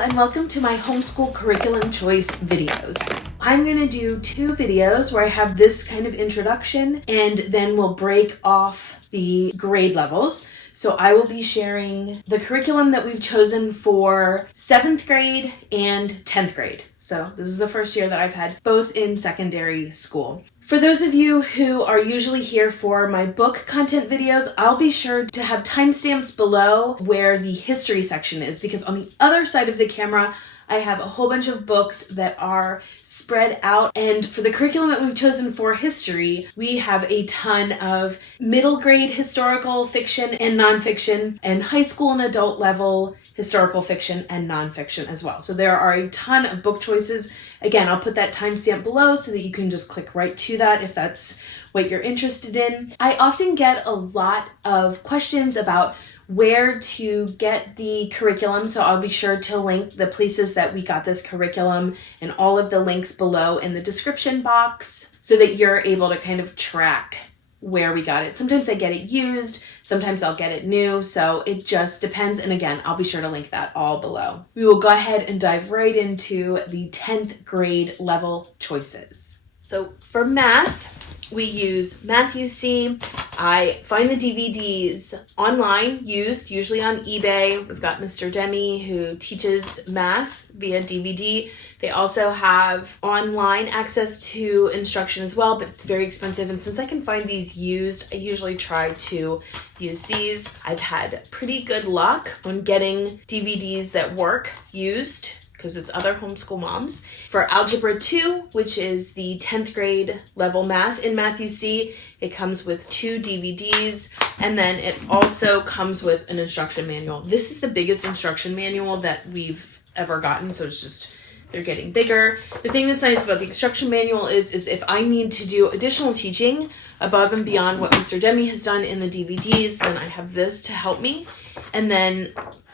and welcome to my homeschool curriculum choice videos. I'm going to do 2 videos where I have this kind of introduction and then we'll break off the grade levels. So I will be sharing the curriculum that we've chosen for 7th grade and 10th grade. So this is the first year that I've had both in secondary school. For those of you who are usually here for my book content videos, I'll be sure to have timestamps below where the history section is, because on the other side of the camera, I have a whole bunch of books that are spread out. And for the curriculum that we've chosen for history, we have a ton of middle grade historical fiction and nonfiction, and high school and adult level historical fiction and nonfiction as well. So there are a ton of book choices. Again, I'll put that timestamp below so that you can just click right to that if that's what you're interested in. I often get a lot of questions about where to get the curriculum, so I'll be sure to link the places that we got this curriculum and all of the links below in the description box so that you're able to kind of track where we got it. Sometimes I get it used, sometimes I'll get it new, so it just depends. And again, I'll be sure to link that all below. We will go ahead and dive right into the 10th grade level choices. So for math, we use Math UC. I find the DVDs online, used, usually on eBay. We've got Mr. Demi who teaches math via DVD. They also have online access to instruction as well, but it's very expensive. And since I can find these used, I usually try to use these. I've had pretty good luck on getting DVDs that work used, because it's other homeschool moms. For Algebra 2, which is the 10th grade level math in Math UC, it comes with 2 DVDs, and then it also comes with an instruction manual. This is the biggest instruction manual that we've ever gotten, so it's just, they're getting bigger. The thing that's nice about the instruction manual is if I need to do additional teaching above and beyond what Mr. Demi has done in the DVDs, then I have this to help me. And then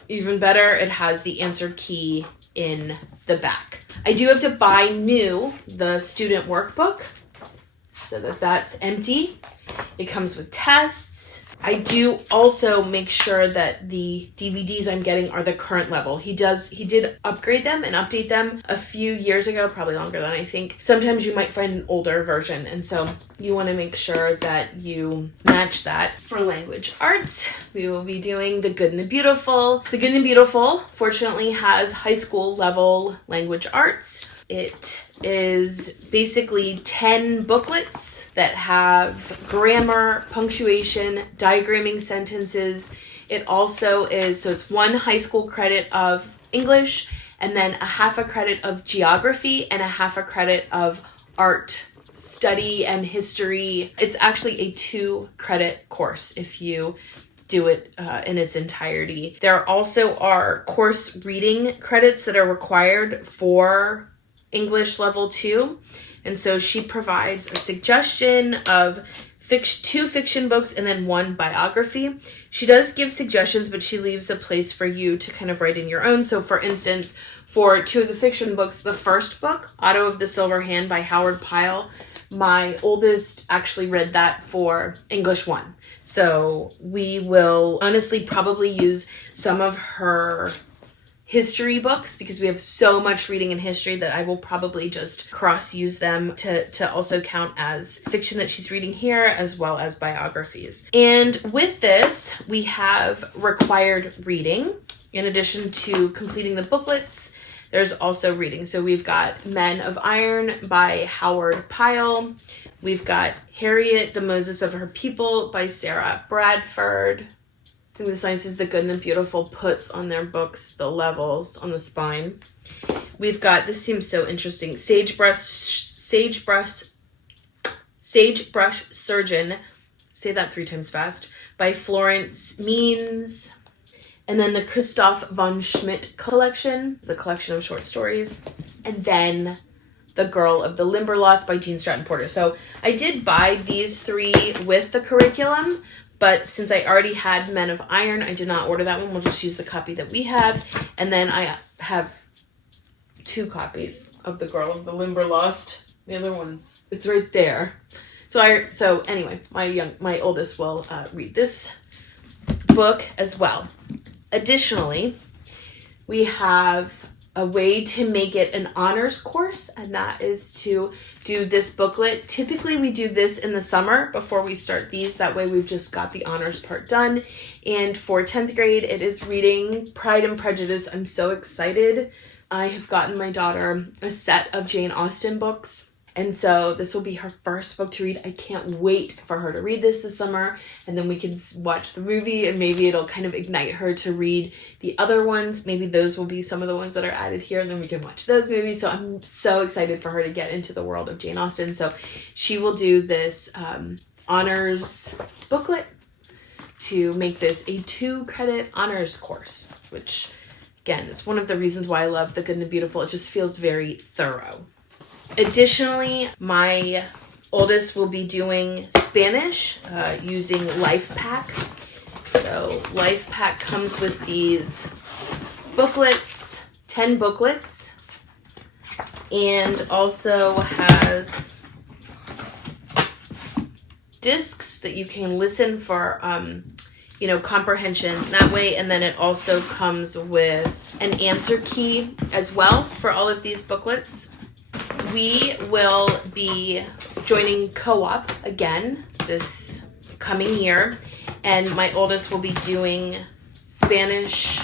even better, it has the answer key in the back. I do have to buy new the student workbook so that's empty. It comes with tests. I do also make sure that the DVDs I'm getting are the current level. He did upgrade them and update them a few years ago, probably longer than I think. Sometimes you might find an older version, and so you want to make sure that you match that. For language arts, we will be doing The Good and the Beautiful. The Good and the Beautiful, fortunately, has high school level language arts. It is basically 10 booklets that have grammar, punctuation, diagramming sentences. It also is, so it's 1 high school credit of English, and then a half a credit of geography and a half a credit of art study and history. It's actually a 2 credit course if you do it in its entirety. There also are course reading credits that are required for English level 2, and so she provides a suggestion of 2 fiction books and then 1 biography. She does give suggestions, but she leaves a place for you to kind of write in your own. So for instance, for 2 of the fiction books, the first book, Otto of the Silver Hand by Howard Pyle, my oldest actually read that for English 1. So we will honestly probably use some of her history books because we have so much reading in history that I will probably just cross-use them to also count as fiction that she's reading here, as well as biographies. And with this, we have required reading. In addition to completing the booklets, there's also reading. So we've got Men of Iron by Howard Pyle. We've got Harriet, the Moses of Her People by Sarah Bradford. I think this nice is The Good and the Beautiful puts on their books the levels on the spine. We've got, this seems so interesting, Sagebrush Surgeon, say that 3 times fast, by Florence Means. And then the Christoph von Schmidt collection is a collection of short stories. And then The Girl of the Limberlost by Jean Stratton Porter. So I did buy these 3 with the curriculum, but since I already had Men of Iron, I did not order that one. We'll just use the copy that we have. And then I have 2 copies of The Girl of the Limberlost. The other one's, it's right there. So anyway, my oldest will read this book as well. Additionally, we have a way to make it an honors course, and that is to do this booklet. Typically we do this in the summer before we start these. That way we've just got the honors part done. And for 10th grade, it is reading Pride and Prejudice. I'm so excited. I have gotten my daughter a set of Jane Austen books, and so this will be her first book to read. I can't wait for her to read this summer, and then we can watch the movie, and maybe it'll kind of ignite her to read the other ones. Maybe those will be some of the ones that are added here, and then we can watch those movies. So I'm so excited for her to get into the world of Jane Austen. So she will do this honors booklet to make this a 2-credit honors course, which again is one of the reasons why I love The Good and the Beautiful. It just feels very thorough. Additionally, my oldest will be doing Spanish using LifePac. So LifePac comes with these booklets, 10 booklets, and also has discs that you can listen for comprehension that way. And then it also comes with an answer key as well for all of these booklets. We will be joining co-op again this coming year, and my oldest will be doing Spanish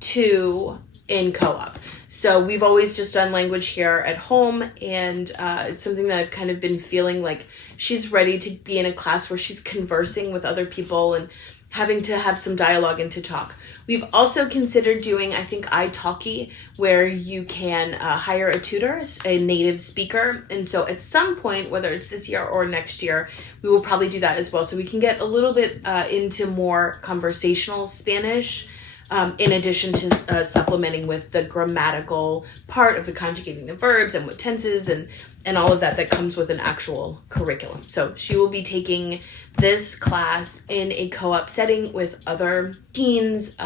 2 in co-op. So we've always just done language here at home, and it's something that I've kind of been feeling like she's ready to be in a class where she's conversing with other people and having to have some dialogue and to talk. We've also considered doing, I think, italki, where you can hire a tutor, a native speaker. And so at some point, whether it's this year or next year, we will probably do that as well. So we can get a little bit into more conversational Spanish, in addition to supplementing with the grammatical part of the conjugating the verbs and what tenses and all of that comes with an actual curriculum. So she will be taking this class in a co-op setting with other teens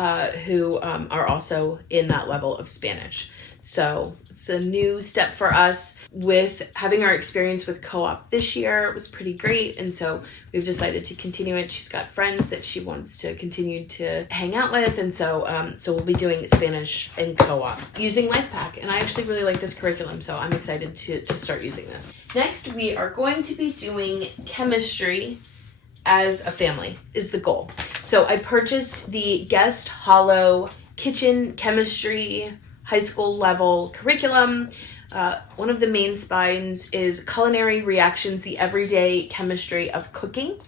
who are also in that level of Spanish. So it's a new step for us. With having our experience with co-op this year, it was pretty great, and so we've decided to continue it. She's got friends that she wants to continue to hang out with, and so we'll be doing Spanish in co-op using LifePac, and I actually really like this curriculum, so I'm excited to start using this. Next, we are going to be doing chemistry as a family is the goal. So I purchased the Guest Hollow Kitchen Chemistry high school level curriculum. One of the main spines is culinary reactions, the everyday chemistry of cooking.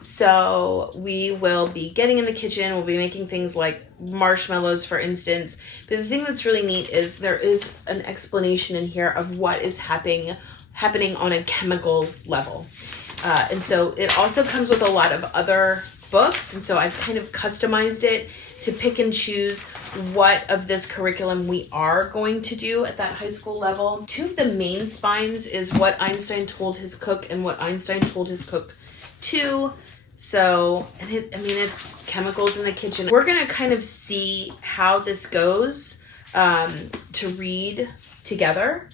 So we will be getting in the kitchen, we'll be making things like marshmallows, for instance. But the thing that's really neat is there is an explanation in here of what is happening on a chemical level. And so it also comes with a lot of other books, and so I've kind of customized it to pick and choose what of this curriculum we are going to do at that high school level. Two of the main spines is what Einstein told his cook and what Einstein told his cook too. So, it's chemicals in the kitchen. We're gonna kind of see how this goes to read together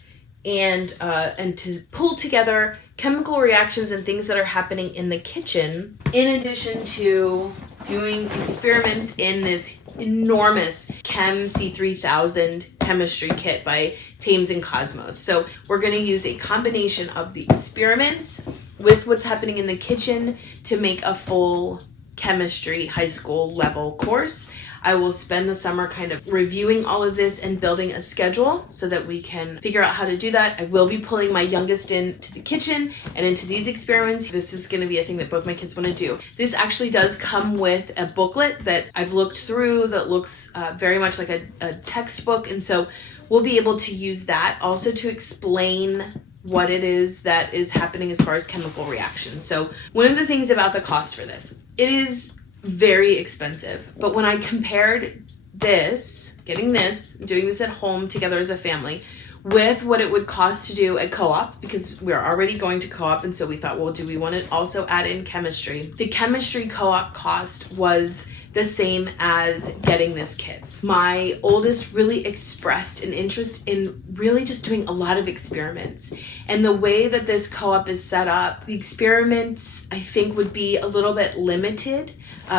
and to pull together chemical reactions and things that are happening in the kitchen, in addition to doing experiments in this enormous Chem C3000 chemistry kit by Thames and Cosmos. So we're going to use a combination of the experiments with what's happening in the kitchen to make a full chemistry high school level course. I will spend the summer kind of reviewing all of this and building a schedule so that we can figure out how to do that. I will be pulling my youngest into the kitchen and into these experiments. This is going to be a thing that both my kids want to do. This actually does come with a booklet that I've looked through that looks very much like a textbook, and so we'll be able to use that also to explain what it is that is happening as far as chemical reactions. So one of the things about the cost for this, it is very expensive. But when I compared this, getting this, doing this at home together as a family, with what it would cost to do at co-op, because we're already going to co-op, and so we thought, well, do we want to also add in chemistry? The chemistry co-op cost was the same as getting this kit. My oldest really expressed an interest in really just doing a lot of experiments. And the way that this co-op is set up, the experiments, I think, would be a little bit limited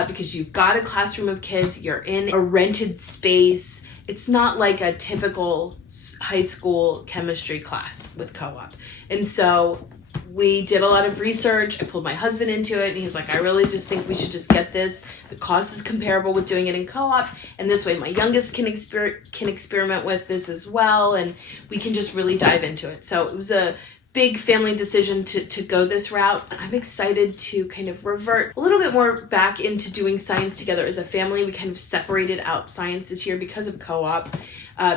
because you've got a classroom of kids, you're in a rented space, it's not like a typical high school chemistry class with co-op. And so we did a lot of research. I pulled my husband into it, and he's like, I really just think we should just get this. The cost is comparable with doing it in co-op, and this way my youngest can experiment with this as well, and we can just really dive into it. So it was a big family decision to go this route. I'm excited to kind of revert a little bit more back into doing science together as a family. We kind of separated out science this year because of co-op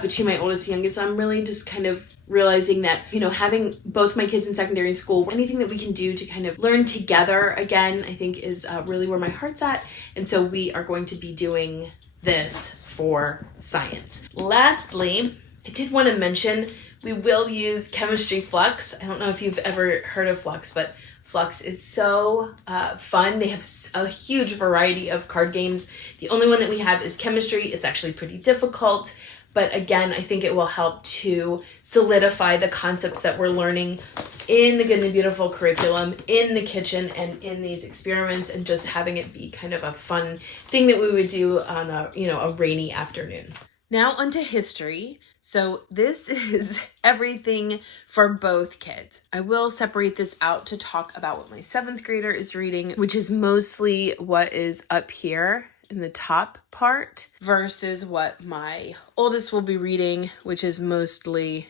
between my oldest and youngest. I'm really just kind of realizing that, you know, having both my kids in secondary school, anything that we can do to kind of learn together again, I think is really where my heart's at. And so we are going to be doing this for science. Lastly, I did want to mention we will use Chemistry FLUXX. I don't know if you've ever heard of FLUXX, but FLUXX is so fun. They have a huge variety of card games. The only one that we have is chemistry. It's actually pretty difficult, but again, I think it will help to solidify the concepts that we're learning in the Good and the Beautiful curriculum, in the kitchen, and in these experiments, and just having it be kind of a fun thing that we would do on a rainy afternoon. Now onto history. So this is everything for both kids. I will separate this out to talk about what my 7th grader is reading, which is mostly what is up here in the top part, versus what my oldest will be reading, which is mostly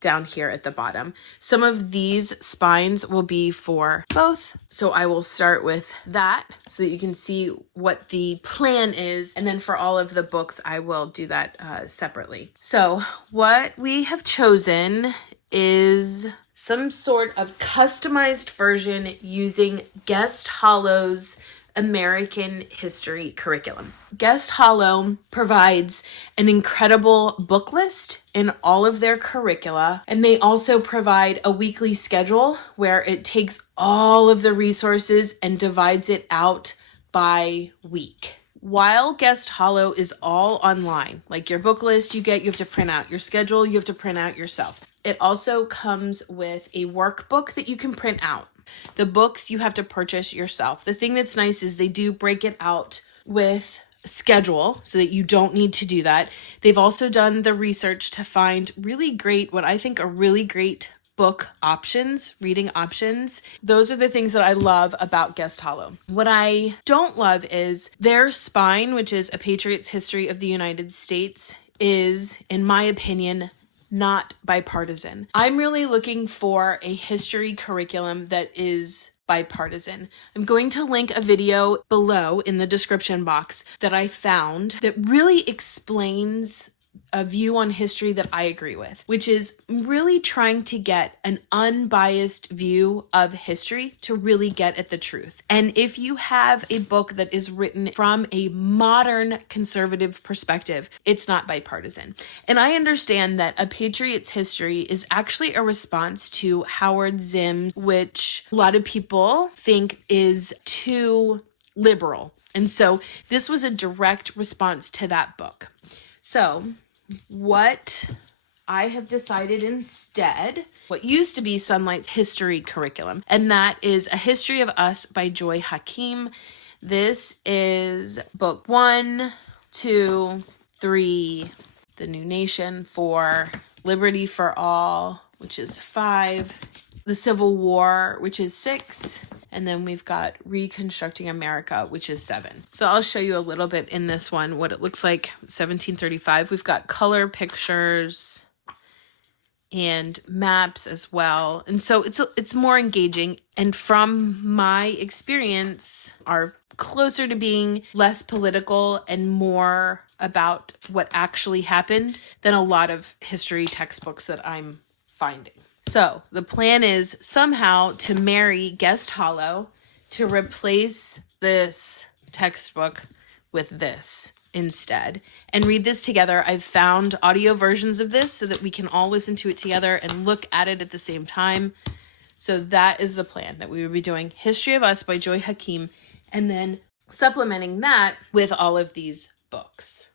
down here at the bottom. Some of these spines will be for both. So I will start with that so that you can see what the plan is. And then for all of the books, I will do that separately. So what we have chosen is some sort of customized version using Guest Hollow's American history curriculum. Guest Hollow provides an incredible book list in all of their curricula, and they also provide a weekly schedule where it takes all of the resources and divides it out by week. While Guest Hollow is all online, like your book list you have to print out, your schedule you have to print out yourself. It also comes with a workbook that you can print out. The books you have to purchase yourself. The thing that's nice is they do break it out with a schedule so that you don't need to do that. They've also done the research to find really great, what I think are really great book options, reading options. Those are the things that I love about Guest Hollow. What I don't love is their spine, which is A Patriot's History of the United States, is, in my opinion, not bipartisan. I'm really looking for a history curriculum that is bipartisan. I'm going to link a video below in the description box that I found that really explains a view on history that I agree with, which is really trying to get an unbiased view of history to really get at the truth. And if you have a book that is written from a modern conservative perspective, it's not bipartisan. And I understand that A Patriot's History is actually a response to Howard Zimm's, which a lot of people think is too liberal. And so this was a direct response to that book. So what I have decided instead, what used to be Sunlight's history curriculum, and that is A History of Us by Joy Hakim. This is book 1, 2, 3, The New Nation, 4, Liberty for All, which is 5, The Civil War, which is 6, and then we've got Reconstructing America, which is 7. So I'll show you a little bit in this one what it looks like, 1735. We've got color pictures and maps as well. And so it's more engaging, and from my experience are closer to being less political and more about what actually happened than a lot of history textbooks that I'm finding. So the plan is somehow to marry Guest Hollow to replace this textbook with this instead and read this together. I've found audio versions of this so that we can all listen to it together and look at it at the same time. So that is the plan, that we will be doing History of Us by Joy Hakim and then supplementing that with all of these books.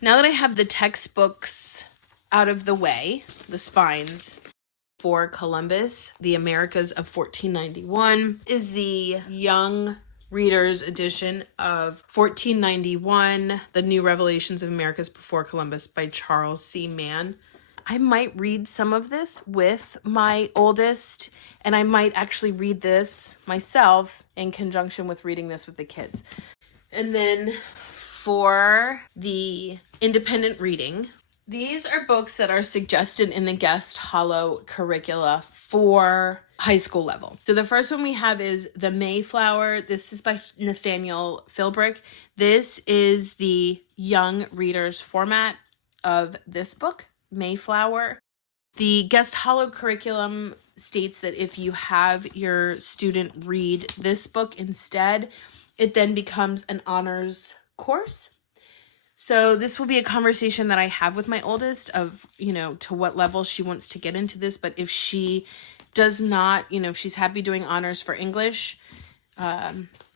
Now that I have the textbooks out of the way, the spines, for Columbus, the Americas of 1491 is the young Reader's edition of 1491, The New Revelations of Americas Before Columbus by Charles C. Mann. I might read some of this with my oldest, and I might actually read this myself in conjunction with reading this with the kids. And then for the independent reading, these are books that are suggested in the Guest Hollow curricula for high school level. So the first one we have is The Mayflower. This is by Nathaniel Philbrick. This is the young reader's format of this book, Mayflower. The Guest Hollow curriculum states that if you have your student read this book instead, it then becomes an honors course. So this will be a conversation that I have with my oldest of, to what level she wants to get into this. But if she does not, if she's happy doing honors for English,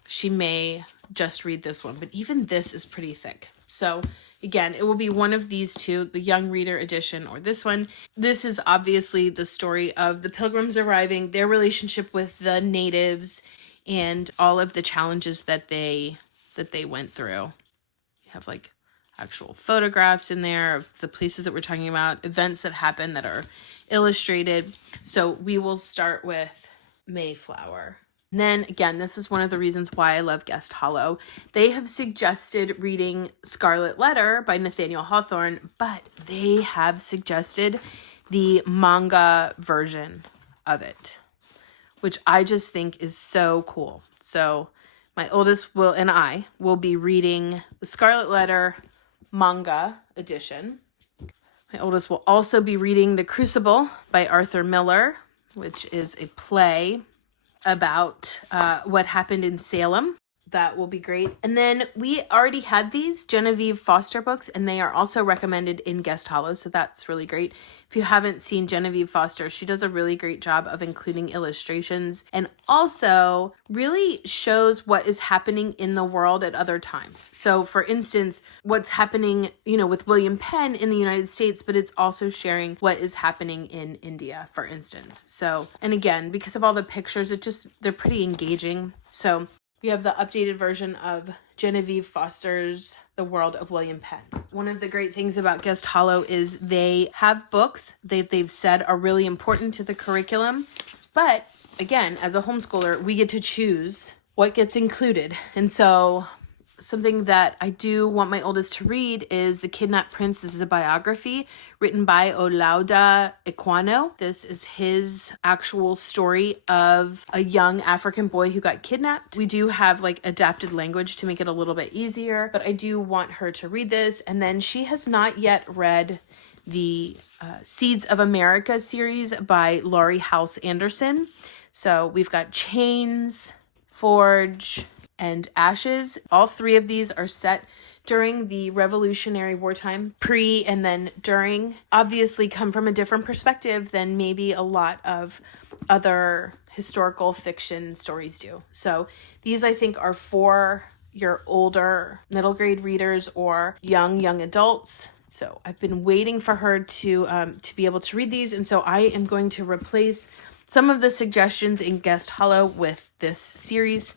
she may just read this one. But even this is pretty thick. So again, it will be one of these two, the Young Reader edition or this one. This is obviously the story of the Pilgrims arriving, their relationship with the natives, and all of the challenges that they went through. You have like actual photographs in there of the places that we're talking about, events that happen that are illustrated. So we will start with Mayflower. And then again, this is one of the reasons why I love Guest Hollow. They have suggested reading Scarlet Letter by Nathaniel Hawthorne, but they have suggested the manga version of it, which I just think is so cool. So my oldest and I will be reading the Scarlet Letter manga edition. My oldest will also be reading The Crucible by Arthur Miller, which is a play about what happened in Salem. That will be great. And then we already had these Genevieve Foster books, and they are also recommended in Guest Hollow, so that's really great. If you haven't seen Genevieve Foster, she does a really great job of including illustrations and also really shows what is happening in the world at other times. So for instance, what's happening, with William Penn in the United States, but it's also sharing what is happening in India, for instance. So, and again, because of all the pictures, they're pretty engaging. So we have the updated version of Genevieve Foster's The World of William Penn. One of the great things about Guest Hollow is they have books they've said are really important to the curriculum. But again, as a homeschooler, we get to choose what gets included. And so something that I do want my oldest to read is The Kidnapped Prince. This is a biography written by Olaudah Equiano. This is his actual story of a young African boy who got kidnapped. We do have adapted language to make it a little bit easier, but I do want her to read this. And then she has not yet read the Seeds of America series by Laurie House Anderson. So we've got Chains, Forge, and Ashes. All three of these are set during the Revolutionary Wartime, pre and then during. Obviously come from a different perspective than maybe a lot of other historical fiction stories do. So these I think are for your older middle grade readers or young adults. So I've been waiting for her to be able to read these, and so I am going to replace some of the suggestions in Guest Hollow with this series,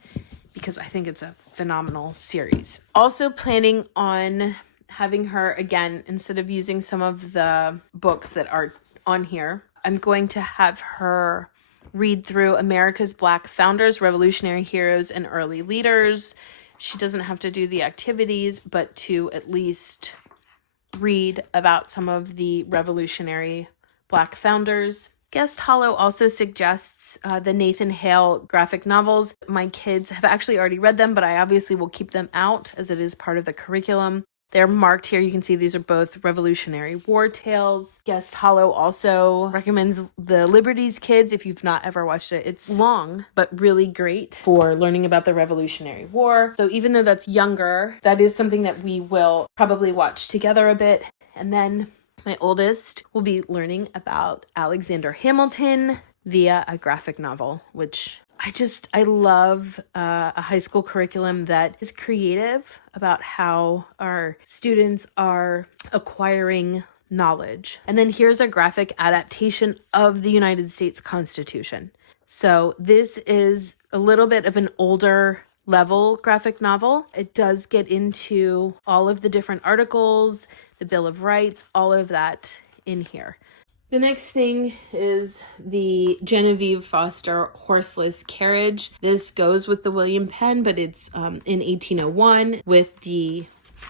because I think it's a phenomenal series. Also planning on having her, again, instead of using some of the books that are on here, I'm going to have her read through America's Black Founders, Revolutionary Heroes, and Early Leaders. She doesn't have to do the activities, but to at least read about some of the Revolutionary Black Founders. Guest Hollow also suggests the Nathan Hale graphic novels. My kids have actually already read them, but I obviously will keep them out as it is part of the curriculum. They're marked here. You can see these are both Revolutionary War tales. Guest Hollow also recommends The Liberties Kids if you've not ever watched it. It's long, but really great for learning about the Revolutionary War. So even though that's younger, that is something that we will probably watch together a bit. And then my oldest will be learning about Alexander Hamilton via a graphic novel, which I love a high school curriculum that is creative about how our students are acquiring knowledge. And then here's a graphic adaptation of the United States Constitution. So this is a little bit of an older level graphic novel. It does get into all of the different articles, the Bill of Rights, all of that in here. The next thing is the Genevieve Foster horseless carriage. This goes with the William Penn, but it's in 1801 with the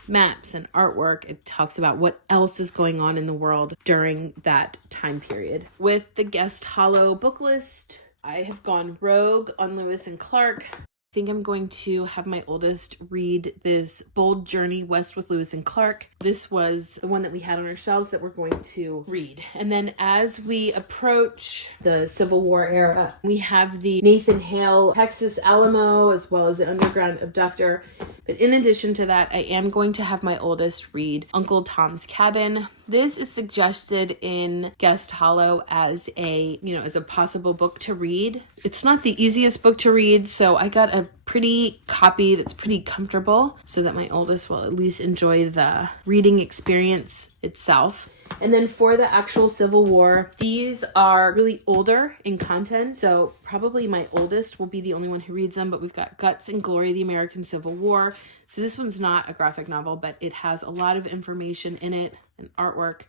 maps and artwork. It talks about what else is going on in the world during that time period. With the Guest Hollow book list, I have gone rogue on Lewis and Clark. I think I'm going to have my oldest read this Bold Journey West with Lewis and Clark. This was the one that we had on our shelves that we're going to read. And then as we approach the Civil War era, we have the Nathan Hale Texas Alamo as well as the Underground Abductor. But in addition to that, I am going to have my oldest read Uncle Tom's Cabin. This is suggested in Guest Hollow as a possible book to read. It's not the easiest book to read, so I got a pretty copy that's pretty comfortable so that my oldest will at least enjoy the reading experience itself. And then for the actual Civil War, these are really older in content, so probably my oldest will be the only one who reads them, but we've got Guts and Glory, the American Civil War. So this one's not a graphic novel, but it has a lot of information in it and artwork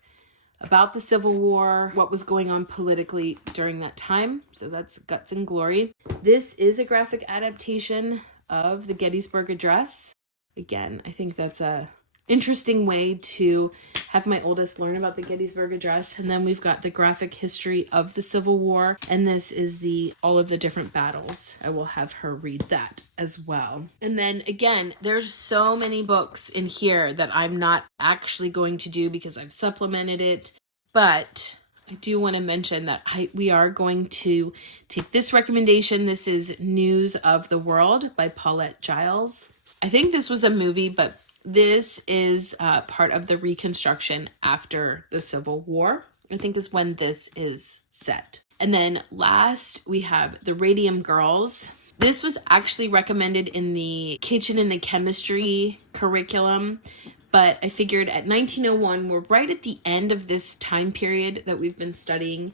about the Civil War, what was going on politically during that time. So that's Guts and Glory. This is a graphic adaptation of the Gettysburg Address. Again, I think that's a interesting way to have my oldest learn about the Gettysburg Address. And then we've got the graphic history of the Civil War, and this is all of the different battles. I will have her read that as well. And then again, there's so many books in here that I'm not actually going to do because I've supplemented it, but I do want to mention that we are going to take this recommendation. This is News of the World by Paulette Giles. I think this was a movie, but this is part of the Reconstruction after the Civil War, I think is when this is set. And then last, we have The Radium Girls. This was actually recommended in the kitchen and the chemistry curriculum, but I figured at 1901, we're right at the end of this time period that we've been studying.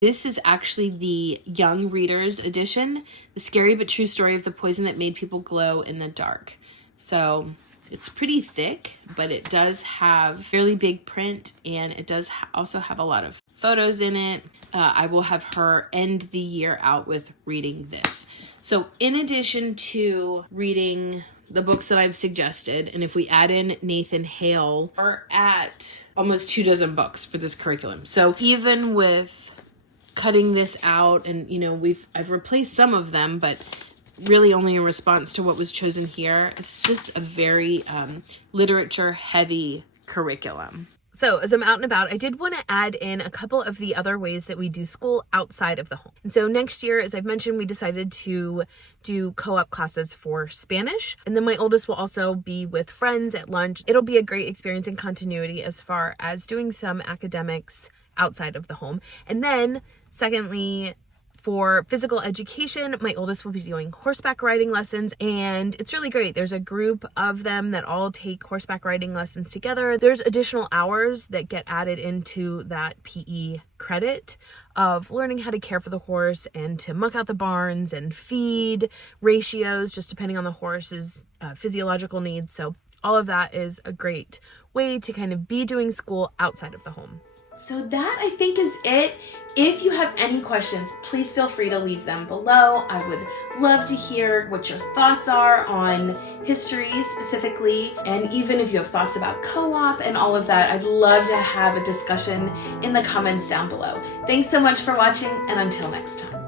This is actually the young readers edition, the scary but true story of the poison that made people glow in the dark. So it's pretty thick, but it does have fairly big print, and it does also have a lot of photos in it. I will have her end the year out with reading this. So in addition to reading the books that I've suggested, and if we add in Nathan Hale, we're at almost 24 books for this curriculum. So even with cutting this out, and I've replaced some of them, but really only in response to what was chosen here. It's just a very literature heavy curriculum. So as I'm out and about, I did want to add in a couple of the other ways that we do school outside of the home. And so next year, as I've mentioned, we decided to do co-op classes for Spanish. And then my oldest will also be with friends at lunch. It'll be a great experience and continuity as far as doing some academics outside of the home. And then secondly, for physical education, my oldest will be doing horseback riding lessons, and it's really great. There's a group of them that all take horseback riding lessons together. There's additional hours that get added into that PE credit of learning how to care for the horse and to muck out the barns and feed ratios, just depending on the horse's physiological needs. So all of that is a great way to kind of be doing school outside of the home. So that, I think, is it. If you have any questions, please feel free to leave them below. I would love to hear what your thoughts are on history specifically, and even if you have thoughts about co-op and all of that, I'd love to have a discussion in the comments down below. Thanks so much for watching, and until next time.